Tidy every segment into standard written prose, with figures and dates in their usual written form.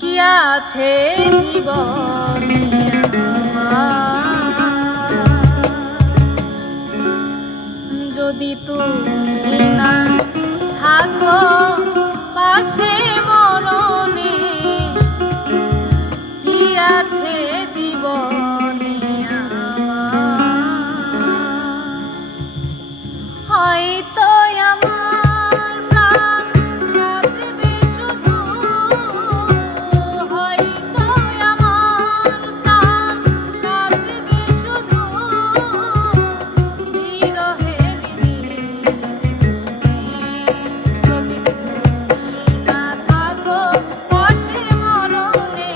কি আছে জীবনে আমার, যদি তুমি না থাকো পাশে মরণে, কি আছে জীবনে আমার, হয়তো আমার প্রাণ কাঁদবে শুধু, হয়তো আমার প্রাণ কাঁদবে শুধু, বিরহের দিনে যদি তুমি না থাকো পাশে মরণে,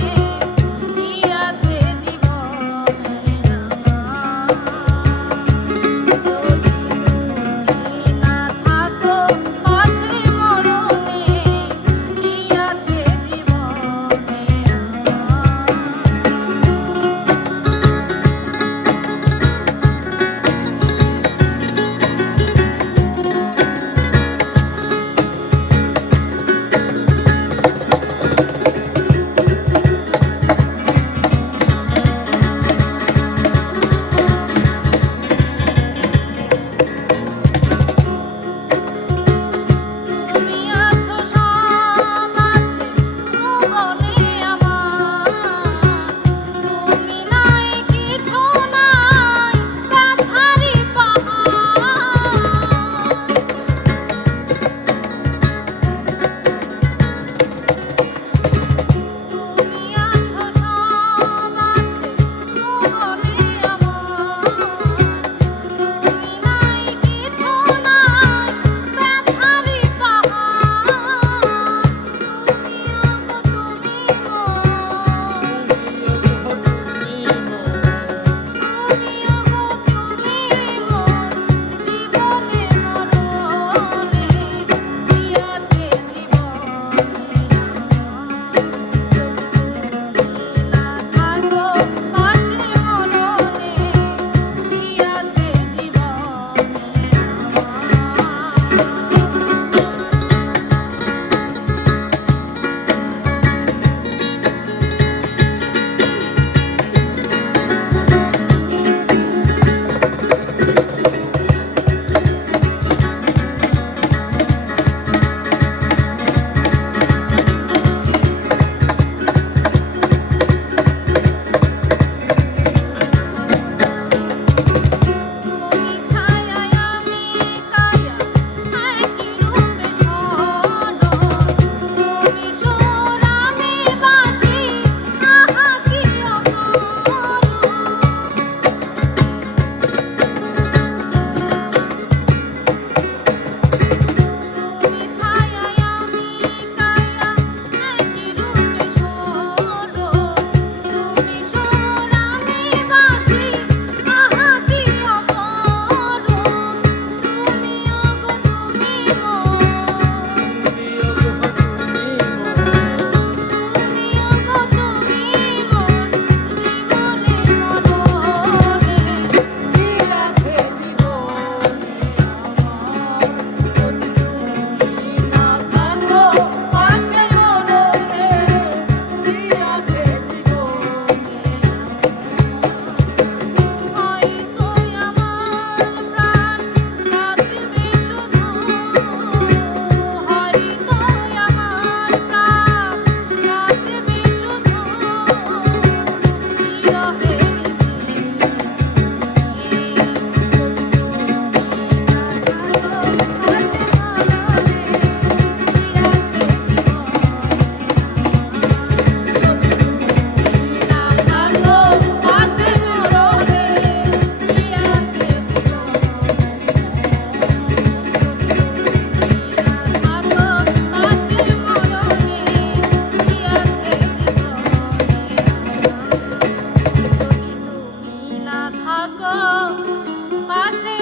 কি আছে জীবনে আমার, যদি তুমি না থাকো পাশে মরণে, কি আছে জীবনে তুমি আছো সব আছে ভুবনে আমার, তুমি নাই কিছু নাই ব্যথারি পাহাড়, তুমি আছো সব আছে ভুবনে আমার, তুমি নাই কিছু নাই ব্যথারি পাহাড়, তুমি ওগো তুমি মন, তুমি ওগো তুমি মন, জীবনে মরণে, কি আছে জীবনে আমার, যদি তুমি না থাকো পাশে মরণে, কি আছে জীবনে তুমি ছায়ায় আমি কায়া একই রূপে সরল, তুমি সুর আমি বাঁশি, আহা কি অপরূপ, তুমি ছায়ায় আমি কায়া একই রূপে সরল, তুমি সুর আমি বাঁশি, আহা কি অপরূপ, তুমি ওগো তুমি মন, তুমি ওগো তুমি মন, জীবনে মরণে, কি আছে জীবনে আমার, যদি তুমি না থাকো পাশে মরণে, কি আছে জীবনে হয়তো আমার প্রাণ কাঁদবে শুধু, হয়তো আমার প্রাণ কাঁদবে শুধু, বিরহের দিনে যদি তুমি না থাকো পাশে মরণে, কি আছে জীবনে, যদি তুমি না থাকো পাশে